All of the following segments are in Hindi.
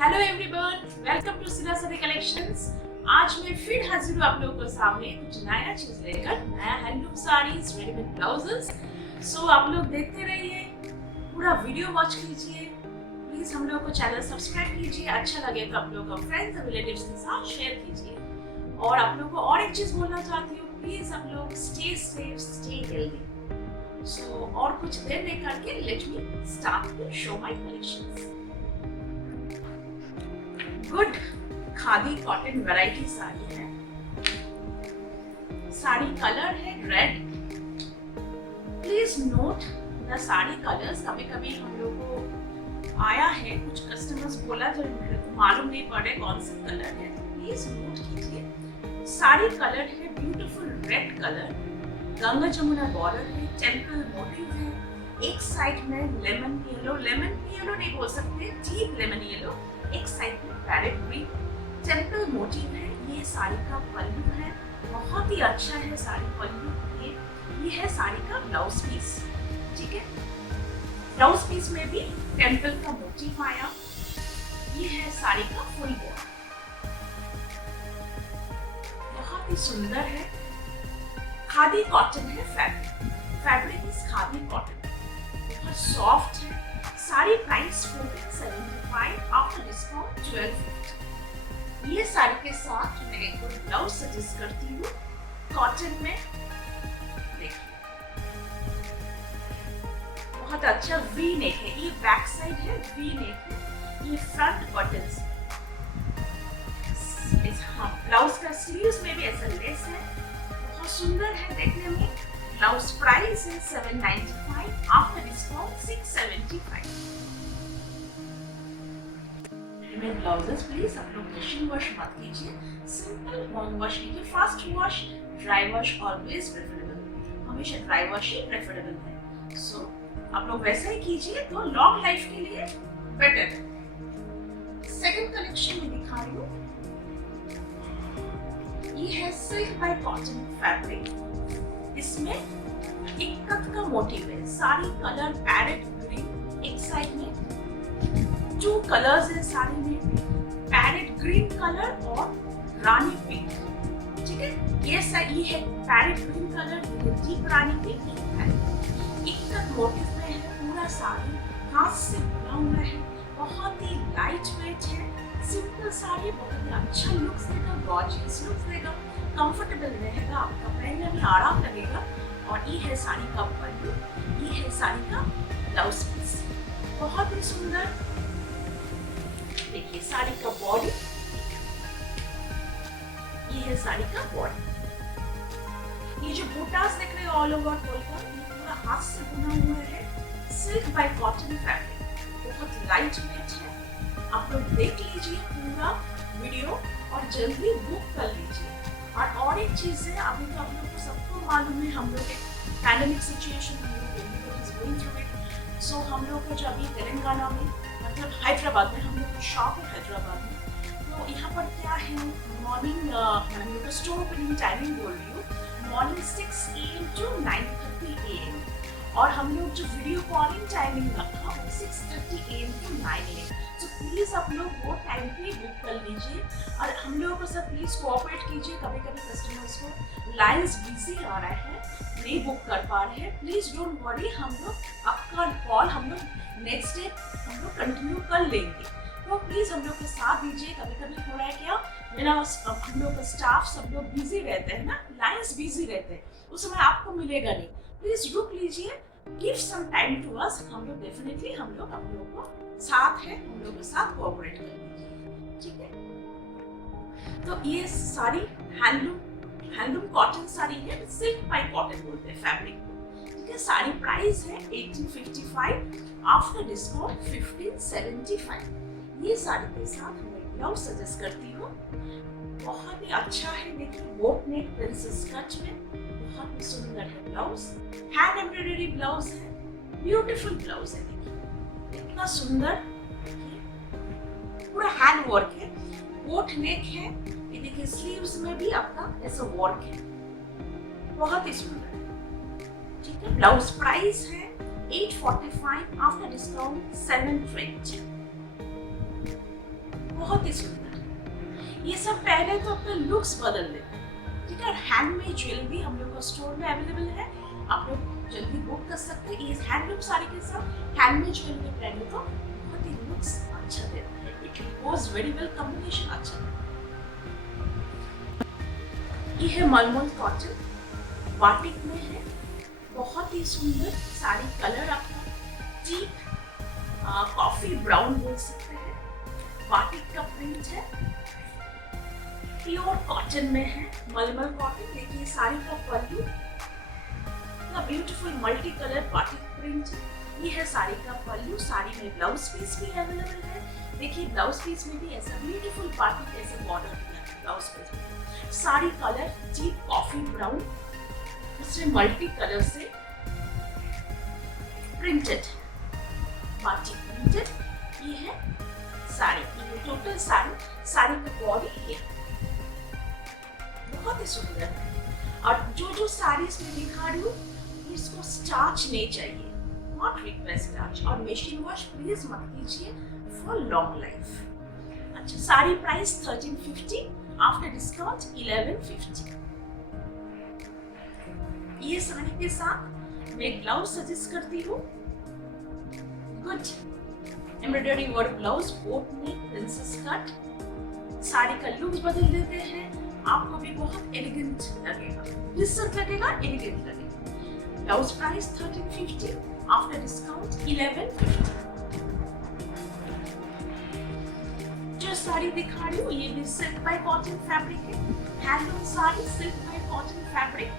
हेलो एवरीवन, वेलकम टू सिला सदी कलेक्शंस। आज मैं फिर हाजिर हूँ आप लोगों के सामने कुछ नया चीज लेकर, नया हैंडलूम साड़ीज, रेडीमेड ब्लाउजेस। सो आप लोग देखते रहिए, पूरा वीडियो वॉच कीजिए। प्लीज हम लोग को चैनल सब्सक्राइब कीजिए। अच्छा लगे तो आप लोग को फ्रेंड्स और रिलेटिव्स के साथ शेयर कीजिए। और आप लोग को और एक चीज बोलना चाहती हूँ, प्लीज आप लोग stay safe, stay healthy. So और कुछ देर नहीं करके let me start to show my collections. Good khadi cotton variety sari है। साड़ी कलर है red. Please note the sari colours. कभी कभी हम लोग को आया है, कुछ कस्टमर्स बोला जो मेरे को मालूम नहीं पड़े कौन सा कलर है, तो प्लीज नोट कीजिए। साड़ी कलर है beautiful red colour, Ganga Jamuna border है, टेम्पल मोटिव है। एक साइड में लेमन येलो नहीं बोल सकते, डीप लेमन येलो। एक साइड में पैरेट ग्रीन टेम्पल मोटिव है। ये साड़ी का पल्लू है, बहुत ही अच्छा है साड़ी पल्लू। ये है साड़ी का ब्लाउज पीस। ठीक है, ब्लाउज पीस में भी टेम्पल का मोटिव आया। ये है साड़ी का फुल बॉर्डर, बहुत ही सुंदर है। खादी कॉटन है फैब्रिक इज खादी कॉटन, बहुत सॉफ्ट है। Sari price 1475, after discount 1250। ये साड़ी के साथ मैं एक ब्लाउज सजेस्ट करती हूँ कॉटन में। देखिए बहुत अच्छा वी नेक है, ये बैक साइड है, वी नेक है। ये फ्रंट बटन्स। हाँ, ब्लाउज का स्लीव्स में भी ऐसा लेस है, बहुत सुंदर है देखने में। ब्लाउज प्राइस है 795, after discount 675। Readymade blouses please आप लोग मशीन वॉश मत कीजिए, सिंपल होम वॉश कीजिए। Fast wash, dry wash always preferable, हमेशा ड्राई वॉश ही प्रेफरेबल है। सो आप लोग वैसा ही कीजिए तो लॉन्ग लाइफ के लिए बेटर है। सेकंड कलेक्शन में दिखा रही हूँ, ये है सिल्क बाय कॉटन फैब्रिक। इसमें इक्कत का मोटिव है। साड़ी कलर पैरेट ग्रीन, एक साइड में 2 कलर्स है साड़ी में, पैरेट ग्रीन कलर और रानी पिंक। ठीक है, ये है पैरेट ग्रीन कलर, ये डीप रानी पिंक है। इक्कत मोटिव में है, पूरा साड़ी हाथ से बना हुआ है, बहुत ही लाइट वेट है। सिंपल साड़ी बहुत ही अच्छा लुक्स देगा, गॉर्जियस लुक्स देगा, कंफर्टेबल रहेगा, आपका पहनने में आराम लगेगा। और ये है साड़ी का पल्लू, ये है साड़ी का ब्लाउज पीस, बहुत ही सुंदर। देखिए साड़ी का बॉडी, ये है साड़ी का बॉडी। ये जो बूटास देख रहे हो ऑल ओवर का, ये पूरा हाथ से बना हुआ है, सिल्क बाय कॉटन फैब्रिक, बहुत लाइट वेट है। आप लोग देख लीजिए पूरा वीडियो और जल्दी बुक कर लीजिए। और एक चीज है, अभी तो आप लोगों को सबको मालूम है, हम लोग एक पैंडेमिक सिचुएशन, हम लोग everybody is going through it. So हम लोग को जो अभी तेलंगाना में, मतलब हैदराबाद में, हम लोग को शॉप है हैदराबाद में, तो यहाँ पर क्या है, मॉर्निंग हम लोग को स्टोर ओपनिंग टाइमिंग बोल रही हूँ, मॉर्निंग 6 AM to 9:30 AM। और हम लोग जो वीडियो कॉलिंग टाइमिंग रखा वो 6:30 AM to 9 AM। तो प्लीज आप लोग वो टाइम पे बुक कर लीजिए। और हम लोगों को सब प्लीज कोऑपरेट कीजिए। कभी कभी कस्टमर्स को लाइंस बिजी आ रहा है, नहीं बुक कर पा रहे हैं, प्लीज डोंट वरी, हम लोग आपका कॉल हम लोग नेक्स्ट डे हम लोग कंटिन्यू कर लेंगे। तो प्लीज हम लोग के साथ दीजिए। कभी कभी हो रहा है क्या, मेरा हम लोग का स्टाफ सब लोग बिजी रहते हैं ना, लाइंस बिजी रहते हैं, उस समय आपको मिलेगा नहीं। प्लीज रुक लीजिए, give some time to us. हम लोग डेफिनेटली हम लोग आप लोगों को साथ है, हम लोग के साथ कोऑपरेट करेंगे। ठीक है, तो ये साड़ी हैंडलूम कॉटन साड़ी है, सिल्क बाय कॉटन बोलते हैं फैब्रिक को। ठीक है, साड़ी प्राइस है 1855, आफ्टर डिस्काउंट 1575। ये साड़ी के साथ मैं ब्लाउज सजेस्ट करती हूँ, बहुत ही अच्छा है। देखिए बोट नेक प्रिंसेस कट में, बहुत ही सुंदर है ब्लाउज, हैंड एम्ब्रॉयडरी ब्लाउज है, ब्यूटीफुल ब्लाउज है। देखिए इतना सुंदर, पूरा हैंड वर्क है, बोट नेक है। ये देखिए स्लीव्स में भी आपका ऐसा वर्क है, बहुत ही सुंदर। ठीक है, ब्लाउज प्राइस है 845, आफ्टर डिस्काउंट 720। बहुत ही सुंदर। ये सब पहले तो अपने लुक्स बदल लेते हैं, ठीक है। हैंडमेड ज्वेलरी हम लोग का स्टोर में अवेलेबल है, आप लोग जल्दी बुक कर सकते हैं। ये हैंडलूम साड़ी के साथ हैंडमेड ज्वेलरी पहनने को बहुत ही लुक्स अच्छा देता है, it goes very well, combination अच्छा है। ये है मलमल कॉटन, बाटिक में है, बहुत ही सुंदर साड़ी। कलर आपका डीप कॉफी ब्राउन बोल सकते हैं, बाटिक का प्रिंट है, प्योर कॉटन में है, मलमल कॉटन। देखिए साड़ी का pallu, beautiful multi colour batik print है। ये है साड़ी का पल्लू। साड़ी में ब्लाउज पीस भी अवेलेबल है। देखिए ब्लाउज पीस में भी ऐसा ब्यूटीफुल बाटिक ऐसे बॉर्डर दिया है ब्लाउज पीस में। Sari colour deep coffee brown, उसमें मल्टी कलर से प्रिंटेड है, बाटिक प्रिंटेड। ये है साड़ी, ये टोटल साड़ी का बॉडी है, बहुत ही सुंदर है। और जो साड़ी इसमें दिखा रही हूँ, इसको स्टार्च नहीं चाहिए, नॉट रिक्वेस्ट स्टार्च, और मशीन वॉश प्लीज मत कीजिए फॉर लॉन्ग लाइफ। अच्छा, साड़ी प्राइस 1350, आफ्टर डिस्काउंट 1150। ये साड़ी के साथ मैं ब्लाउज सजेस्ट करती हूँ, good embroidery work blouse, boat neck, princess cut. Sari का लुक बदल देते हैं, आपको भी बहुत एलिगेंट लगेगा, डिसेंट लगेगा, एलिगेंट लगेगा। Blouse price 1350, after discount 1150। जो साड़ी दिखा रही हूँ ये भी सिल्क बाय कॉटन फैब्रिक है, handloom sari, silk bye cotton fabric.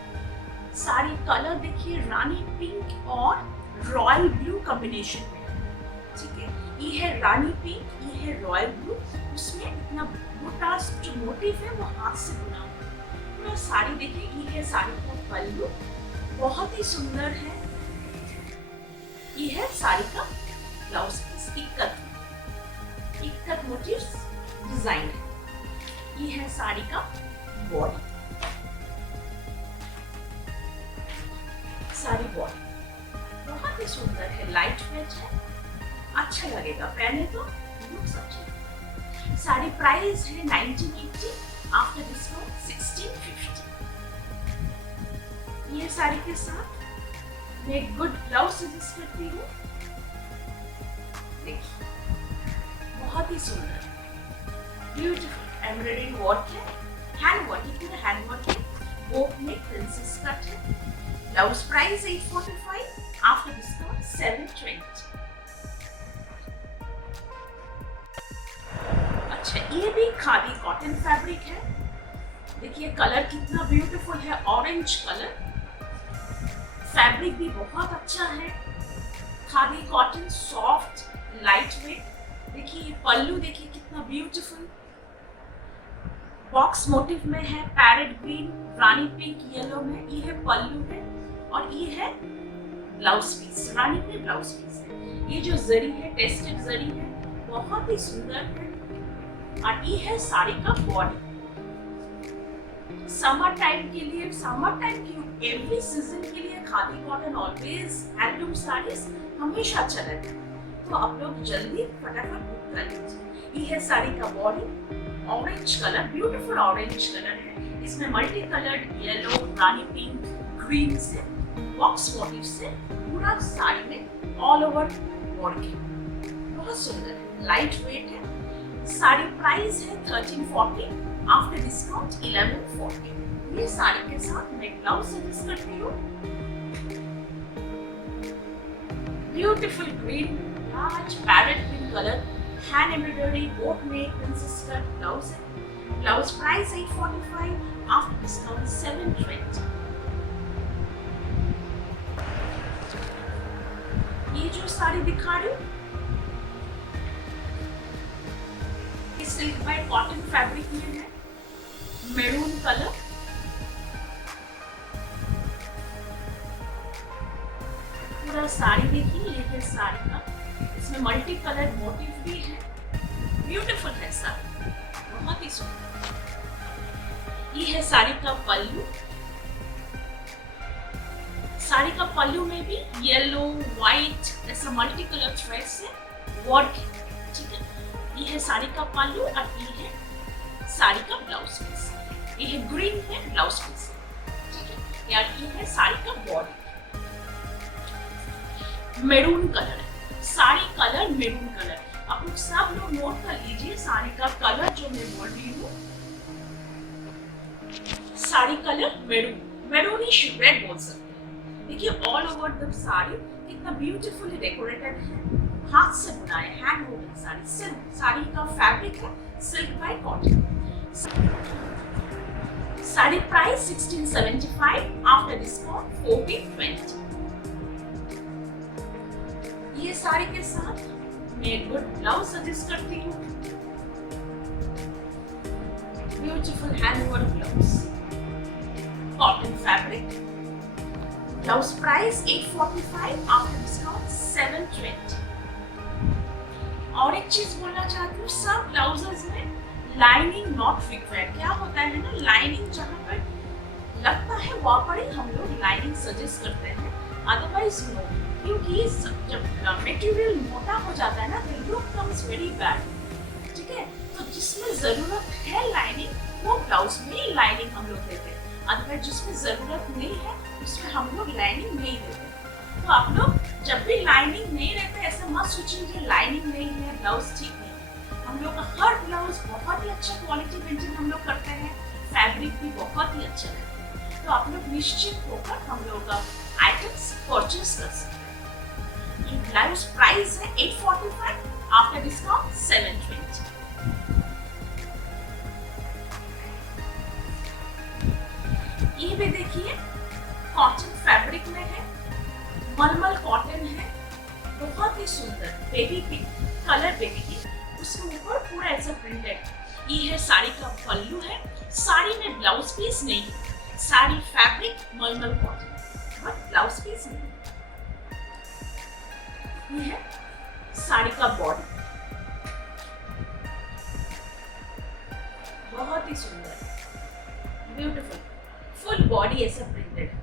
Sari colour देखिए रानी पिंक और रॉयल ब्लू कॉम्बिनेशन में, ठीक है। ये है रानी पिंक, ये है रॉयल ब्लू, उसमें इतना मोटा जो मोटिव है वो हाथ से बुना हुआ पूरा। साड़ी देखिए, ये है साड़ी का पल्लू, बहुत ही सुंदर है। ये है साड़ी का blouse piece, ikat motif design है। ये है साड़ी का बॉडी, साड़ी बॉडी बहुत ही सुंदर है, लाइट वेट है, अच्छा लगेगा पहने तो, लुक्स अच्छा है। साड़ी प्राइस है 1980, आफ्टर डिस्काउंट 1650। ये साड़ी के साथ मैं गुड ब्लाउज सजेस्ट करती हूँ, देखिए बहुत ही सुंदर ब्यूटीफुल एम्ब्रॉयडरी वर्क है, हैंड वर्क, ये पूरा हैंड वर्क है, बोट में प्रिंसेस कट है। Blouse price 845, after discount 720। अच्छा, ये भी खादी कॉटन फैब्रिक है, देखिए कलर कितना ब्यूटीफुल है, ऑरेंज कलर, फैब्रिक भी बहुत अच्छा है, khadi cotton, soft, light weight. देखिए ये पल्लू देखिए कितना ब्यूटीफुल, बॉक्स मोटिव में है, पैरेट ग्रीन, रानी पिंक, येलो में। ये है पल्लू है और ये है ब्लाउज पीस, रानी पे ब्लाउज पीस है। ये जो जरी है टेस्टेड जरी है, बहुत ही सुंदर है। और ये है साड़ी का बॉडी। समर टाइम के लिए, समर टाइम क्यों, एवरी सीजन के लिए khadi cotton always handloom saris हमेशा चले, तो आप लोग जल्दी फटाफट बुक कर लीजिए। ये है साड़ी का body, orange colour, beautiful orange colour है, इसमें मल्टी कलर्ड येलो, रानी पिंक, ग्रीन से, बॉक्स मोटिव से पूरा साड़ी में ऑल ओवर वर्क है, बहुत सुंदर है, लाइट वेट है। साड़ी प्राइस है 1340, आफ्टर डिस्काउंट 1140। ये साड़ी के साथ मैं ब्लाउज सजेस्ट करती हूँ, beautiful green, large parrot green colour, hand embroidery, boat neck, princess cut blouse है। Blouse price 845, after discount 720। ये जो साड़ी दिखा रही हूँ सिल्क बाय कॉटन फैब्रिक में है, मैरून कलर, पूरा साड़ी देखिए, ये है साड़ी का, इसमें मल्टी कलर मोटिव भी है, ब्यूटीफुल है साड़ी, बहुत ही सुंदर। ये है साड़ी का पल्लू, साड़ी का पल्लू में भी येलो, व्हाइट, ऐसा मल्टी कलर थ्रेड से वर्क है, ठीक है। ये है साड़ी का पल्लू और ये है साड़ी का ब्लाउज पीस। ये है ग्रीन है ब्लाउज पीस, ठीक है। यार ये है साड़ी का बॉडी, मेरून कलर है, साड़ी कलर मेरून कलर। आप लोग सब लोग नोट कर लीजिए साड़ी का कलर जो मैं बोल रही हूँ, sari colour maroon, maroonish red बोल सकते हैं। देखिए ऑल ओवर द साड़ी कितना ब्यूटीफुली डेकोरेटेड है, हाथ से बुना है, hand woven sari. Silk sari का फैब्रिक है silk bye cotton. Sari price 1675, after discount 1420। ये साड़ी के साथ मैं गुड ब्लाउज सजेस्ट करती हूँ, beautiful hand work blouse, cotton fabric. Blouse price 845, after discount 720। और एक चीज बोलना चाहती हूँ, सब ब्लाउजेस में लाइनिंग नॉट रिक्वायर्ड। क्या होता है ना, लाइनिंग जहाँ पर लगता है वहाँ पर ही हम लोग लाइनिंग सजेस्ट करते हैं, अदरवाइज नो, क्योंकि जब मटेरियल मोटा हो जाता है ना तो लुक कम्स वेरी बैड, ठीक है। तो जिसमें जरूरत है लाइनिंग वो ब्लाउज में लाइनिंग हम लोग देते हैं, अदरवाइज जिसमें जरूरत नहीं है उसमें हम लोग लाइनिंग नहीं देते। तो आप लोग जब भी लाइनिंग नहीं रहते ऐसा मत सोचिए कि लाइनिंग नहीं है ब्लाउज ठीक नहीं है। हम लोग का हर ब्लाउज बहुत ही अच्छा क्वालिटी मेंटेन हम लोग करते हैं, फैब्रिक भी बहुत ही अच्छा है। तो आप लोग निश्चित होकर हम लोग का आइटम्स परचेज कर सकते हैं। ब्लाउज प्राइस है 845, आफ्टर डिस्काउंट 720। ये भी देखिए कॉटन फैब्रिक में है, मलमल कॉटन है, बहुत ही सुंदर baby pink colour, baby pink, उसके ऊपर पूरा ऐसा प्रिंटेड। ये है साड़ी का पल्लू है, साड़ी में ब्लाउज पीस नहीं है, साड़ी फैब्रिक मलमल कॉटन बट ब्लाउज पीस नहीं। ये है साड़ी का बॉडी, बहुत ही सुंदर ब्यूटीफुल फुल बॉडी ऐसा प्रिंटेड है।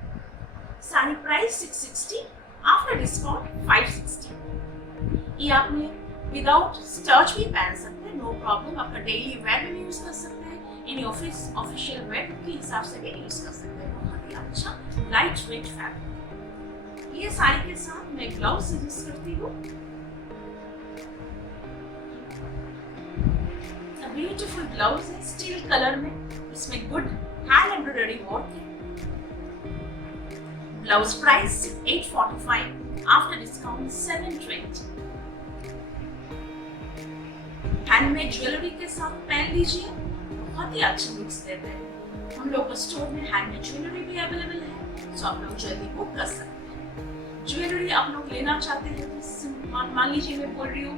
Sari price 660, after discount 560। ये आपने विदाउट स्टर्च भी पहन सकते हैं, नो प्रॉब्लम। आपका डेली वेयर में यूज कर सकते हैं, इन ऑफिशियल वेयर के हिसाब से भी यूज कर सकते हैं। बहुत ही अच्छा लाइट वेट फैब्रिक। ये साड़ी के साथ मैं ब्लाउज सजेस्ट करती हूँ, ब्यूटीफुल ब्लाउज है स्टील कलर में, इसमें गुड हैंड एम्ब्रॉयडरी वर्क है। Blouse price 845, after discount 720। Handmade jewellery के साथ पहन लीजिए, बहुत ही अच्छा लुक्स देते हैं। हम लोग स्टोर में हैंडमेड ज्वेलरी भी अवेलेबल है, सो आप लोग जल्दी बुक कर सकते हैं। ज्वेलरी आप लोग लेना चाहते हैं तो मान लीजिए मैं बोल रही हूँ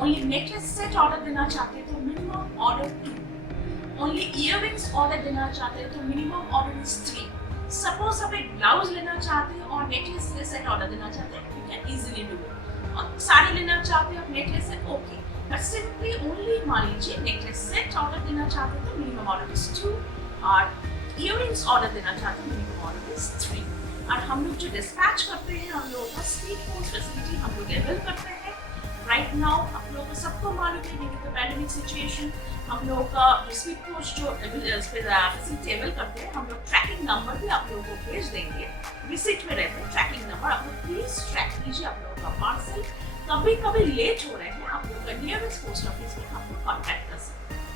ओनली नेकलेस सेट ऑर्डर देना चाहते हैं तो minimum order 2, only earrings order देना चाहते हैं तो मिनिमम ऑर्डर इज 3। सपोज आप एक ब्लाउज लेना चाहते हैं और नेकलेस सेट ऑर्डर देना चाहते हैं, you can easily do it. और साड़ी लेना चाहते हैं और necklace set, okay, but simply only मान लीजिए नेकलेस सेट ऑर्डर देना चाहते हैं तो मिनिमम ऑर्डर इज 2, और इयररिंग्स ऑर्डर देना चाहते हैं मिनिमम ऑर्डर इज 3। और हम लोग जो डिस्पैच करते हैं, हम लोगों का स्पीड पोस्ट फैसिलिटी हम लोग अवेल करते हैं। राइट नाउ आप लोगों को सबको मालूम है due to the pandemic situation हम लोग का स्पीड पोस्ट जो फैसिलिटी अवेल करते हैं, हम लोग ट्रैकिंग नंबर भी आप लोगों को भेज देंगे, रिसीट में रहते हैं ट्रैकिंग नंबर, आप लोग प्लीज ट्रैक कीजिए आप लोगों का पार्सल। कभी कभी लेट हो रहे हैं, आप लोग का नियरेस्ट पोस्ट ऑफिस में हम लोग कॉन्टैक्ट कर सकते हैं।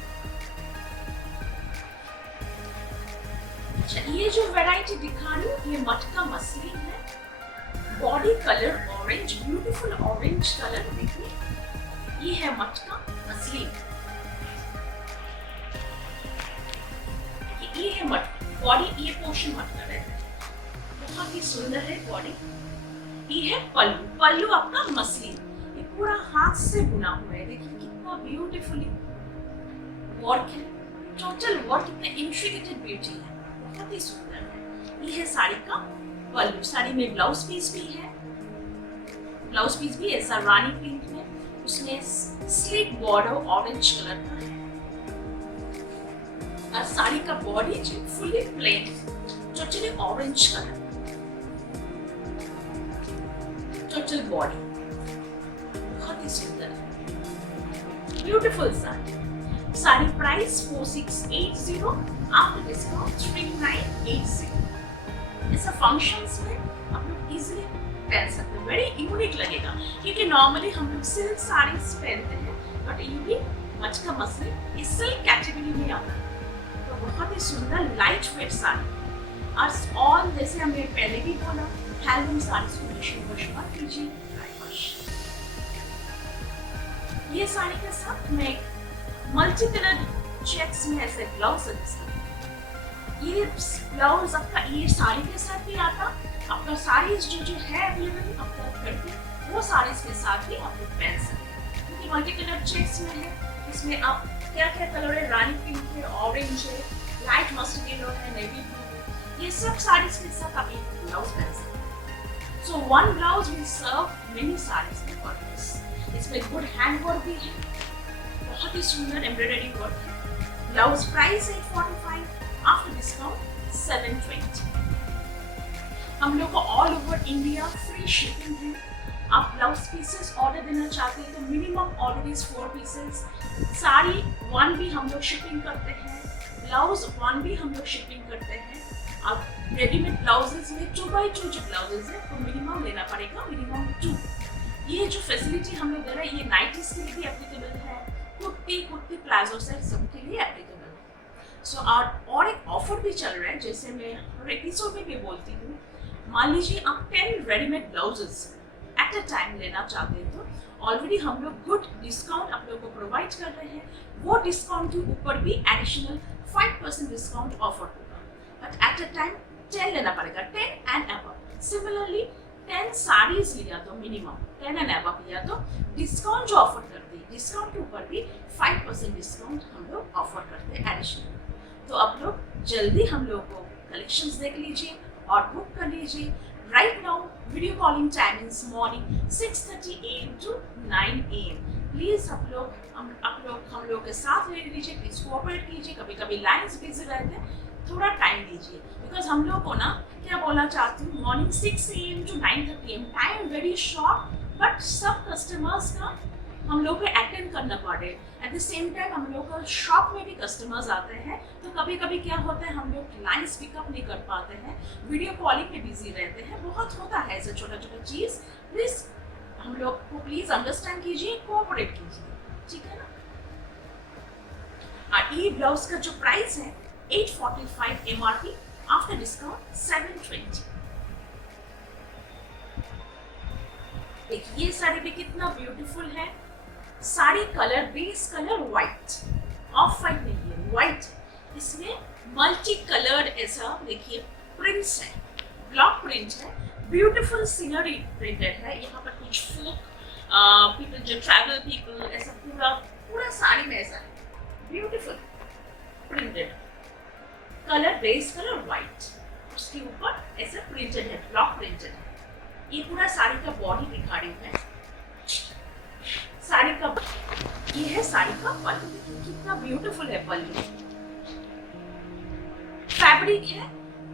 अच्छा, ये जो वैरायटी दिखा रही हूँ ये मटका मसलिन है, body colour orange, beautiful orange colour, देखिए ये है मटका मसलिन। ये है मटका बॉडी, ये पोर्शन मटका रहता है, बहुत ही सुंदर है बॉडी। ये है पल्लू, पल्लू आपका मसलिन, ये पूरा हाथ से बुना हुआ है, देखिए कितना ब्यूटीफुली वर्क है, टोटल वर्क कितना इंट्रिकेटेड ब्यूटी है, बहुत ही सुंदर है। ये है साड़ी का पल्लू, साड़ी में ब्लाउज पीस भी है, ब्लाउज पीस भी ऐसा रानी पिंक में, उसमें स्लिट बॉर्डर ऑरेंज कलर का है, और साड़ी का बॉडी जो fully plain totally orange colour, total body बहुत ही सुंदर है। Beautiful sari price 4680, after discount 3980। ऐसा फंक्शंस में आप लोग इजीली पहन सकते हैं, वेरी यूनिक लगेगा, क्योंकि नॉर्मली हम लोग सिल्क साड़ीज पहनते हैं, बट ये भी मचका मसलिन इस सिल्क कैटेगरी में आता है। तो बहुत ही सुंदर लाइट वेट साड़ी, और जैसे हमने पहले भी बोला, हैंडलूम साड़ी को मशीन वॉश मत कीजिए, ड्राई वॉश। ये साड़ी के साथ मैं मल्टी कलर चेक्स में ऐसे ब्लाउज सजेस्ट करूँ। ये ब्लाउज आपका ये साड़ी के साथ भी आता, आपका साड़ीज जो है अवेलेबल आपका घर पे, वो साड़ीज के साथ भी आप लोग पहन सकते हैं, क्योंकि मल्टी कलर चेक्स में है। इसमें आप क्या क्या कलर है, रानी पिंक है, ऑरेंज है, लाइट मस्टर्ड येलो है, नेवी ब्लू है, ये सब साड़ीज के साथ आप एक ब्लाउज पहन सकते हैं। So one blouse will serve many saris के पर्पस। इसमें गुड हैंड वर्क भी है, बहुत ही सुंदर एम्ब्रॉयडरी वर्क है। Blouse price 845, after discount 720। हम लोग को all over India free shipping है। आप ब्लाउज पीसेस ऑर्डर देना चाहते हैं तो minimum order is 4 pieces. Sari 1 भी हम लोग शिपिंग करते हैं, ब्लाउज 1 भी हम लोग शिपिंग करते हैं। अब रेडीमेड ब्लाउजेस में 2x2 जो ब्लाउजेस है तो मिनिमम लेना पड़ेगा, मिनिमम 2। ये जो फैसिलिटी हम लोग दे रहे हैं ये नाइटीज के लिए भी एप्लीकेबल है, कुर्ती प्लाजो सेट सबके लिए एप्लीकेबल है। सो और एक ऑफर भी चल रहा है, जैसे मैं हर एपिसोड में भी बोलती हूँ, मान लीजिए आप 10 readymade blouses at a time लेना चाहते हैं तो ऑलरेडी हम लोग गुड डिस्काउंट आप लोग को प्रोवाइड कर रहे हैं। वो डिस्काउंट के ऊपर भी एडिशनल 5% डिस्काउंट ऑफर होगा, बट एट अ टाइम 10 लेना पड़ेगा, 10 एंड अबव। सिमिलरली 10 साड़ीज लिया तो मिनिमम 10 एंड अबव लिया तो डिस्काउंट जो ऑफर करते हैं, डिस्काउंट के ऊपर भी 5% डिस्काउंट हम लोग ऑफर करते हैं एडिशनल। तो आप लोग जल्दी हम लोग को कलेक्शंस देख लीजिए और बुक कर लीजिए। Right now video calling timings morning 6:30 AM to 9 AM। Please आप लोग हम लोग के साथ ले लीजिए, प्लीज कोऑपरेट कीजिए। कभी कभी लाइन्स बिजी रहते हैं, थोड़ा टाइम दीजिए, बिकॉज हम लोग को ना क्या बोलना चाहती हूँ, morning 6 AM to 9:30 AM time very short, but सब कस्टमर्स का हम लोग को अटेंड करना पड़े। एट द सेम टाइम हम लोग का शॉप में भी कस्टमर्स आते हैं, तो कभी कभी क्या होता है हम लोग लाइन्स पिकअप नहीं कर पाते हैं, वीडियो कॉलिंग में बिजी रहते हैं, बहुत होता है ऐसा छोटा छोटा चीज़। प्लीज हम लोग को प्लीज अंडरस्टैंड कीजिए, कोऑपरेट कीजिए, ठीक है ना। ये ब्लाउज का जो प्राइस है 845 MRP, आफ्टर डिस्काउंट 720। देखिए ये साड़ी भी कितना ब्यूटीफुल है। Sari colour base colour white, of white नहीं है, व्हाइट। इसमें मल्टी कलर्ड ऐसा देखिए प्रिंट्स है, ब्लॉक प्रिंट है, ब्यूटीफुल सीनरी प्रिंटेड है। यहाँ पर कुछ फोक पीपल जो ट्रैवल पीपल, ऐसा पूरा साड़ी में ऐसा है, beautiful printed, colour base colour white, उसके ऊपर ऐसा प्रिंटेड है, ब्लॉक प्रिंटेड है। ये पूरा साड़ी का बॉडी दिखा रही हूँ मैं। साड़ी का ये है साड़ी का पल्लू, कितना ब्यूटीफुल है पल्लू। फैब्रिक है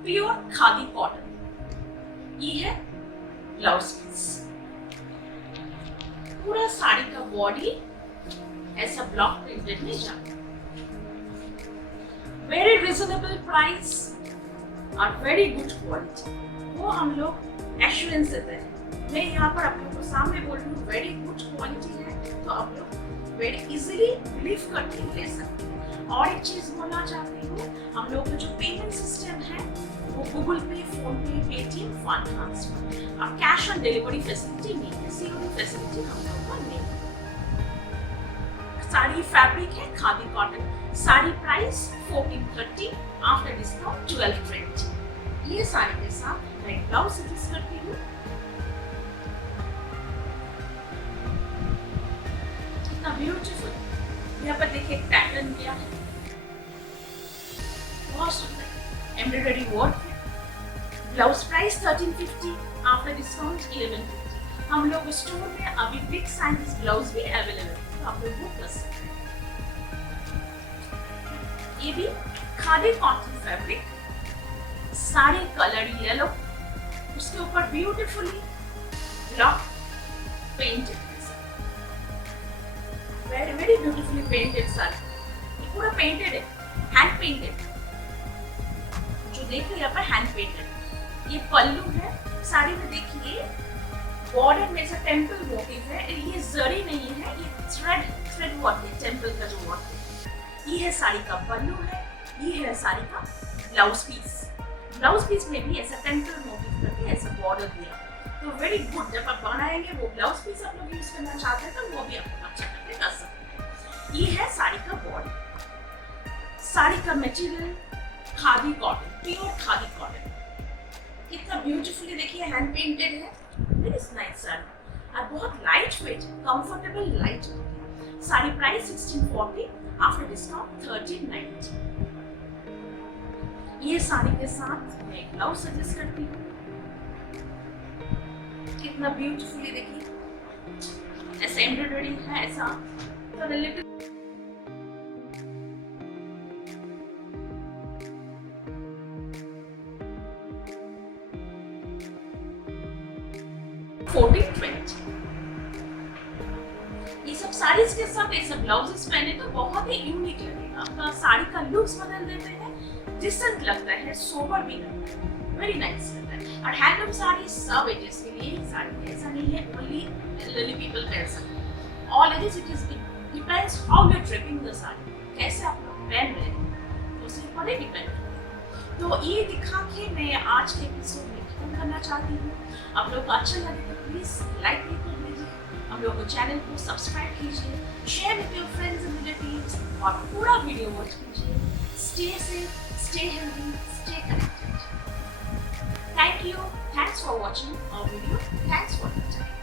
प्योर खादी कॉटन। ये है ब्लाउज पीस, पूरा साड़ी का बॉडी ऐसा ब्लॉक प्रिंटेड में जाता है। वेरी रिजनेबल प्राइस और वेरी गुड क्वालिटी, वो हम लोग एश्योरेंस देते हैं। मैं यहाँ पर आप लोगों को सामने बोल रही हूँ, वेरी गुड क्वालिटी है, तो आप लोग वेरी इजीली बिलीव करके ले सकते हैं। और एक चीज बोलना चाहती हूँ, हम लोग का जो पेमेंट सिस्टम है वो गूगल पे, फोन पे, पेटीएम, फंड ट्रांसफर, और कैश ऑन डिलीवरी फैसिलिटी नहीं है, सीओडी फैसिलिटी हम लोग का नहीं है। साड़ी फैब्रिक है khadi cotton. Sari price 1430, after discount 1220। ये साड़ी के साथ मैं ब्लाउज सजेस्ट करती हूँ, कितना ब्यूटीफुल। यहाँ पर देखिए पैटर्न दिया है, बहुत सुंदर एम्ब्रॉयडरी वर्क है। Blouse price 1350, after discount 1150। हम लोग स्टोर में अभी बिग साइज ब्लाउज भी अवेलेबल है, तो आप लोग बुक कर सकते हैं। ये भी khadi cotton fabric, sari colour yellow, उसके ऊपर beautifully block painted. Very very beautifully painted sari, ये पूरा पेंटेड है, हैंड पेंटेड, जो देख रहे हैं यहाँ पर हैंड पेंटेड। ये पल्लू है, साड़ी में देखिए बॉर्डर में से टेम्पल मोटिव है, ये जरी नहीं है, ये थ्रेड वर्क है, टेम्पल का जो वर्क है। ये है साड़ी का पल्लू है, ये है साड़ी का ब्लाउज पीस। ब्लाउज पीस में भी ऐसा टेम्पल मोटिव करके ऐसा बॉर्डर दिया, तो वेरी गुड। जब आप बनाएंगे वो ब्लाउज पीस आप लोग यूज करना चाहते हैं तो वो भी आप अच्छा करके कर सकते हैं। ये है साड़ी का बॉर्डर। साड़ी का material khadi cotton, pure khadi cotton, कितना ब्यूटीफुली देखिए हैंड पेंटेड है, वेरी नाइस साड़ी और बहुत light weight, comfortable light weight. Sari price 1640, after discount 1390। ये साड़ी के साथ मैं एक ब्लाउज सजेस्ट करती हूँ, कितना ब्यूटीफुली देखिए ऐसा एम्ब्रॉयडरी है, ऐसा तो रिलेटेड 1420। ये सब साड़ीज के साथ ऐसे ब्लाउजेस पहने तो बहुत ही यूनिक लगेगा, आपका साड़ी का लुक्स बदल देते हैं, डिसेंट लगता है, सोबर भी लगता है, वेरी नाइस लगता है। और हैंडलूम साड़ी सब एजेस के लिए साड़ी है, ऐसा नहीं है ओनली एल्डरली पीपल पहन सकते हैं, all ages. It is depends how you are draping the sari, कैसे आप लोग पहन रहे हैं, तो उसके ऊपर ही डिपेंड है। तो ये दिखा के मैं आज के एपिसोड में खत्म करना चाहती हूँ। आप लोग को अच्छा लगे तो प्लीज लाइक भी कर लीजिए, हम लोग को चैनल को सब्सक्राइब कीजिए, share with your friends and relatives और पूरा वीडियो वॉच कीजिए। Stay safe, stay healthy, stay connected. Thank you, thanks for watching our video, thanks for your time.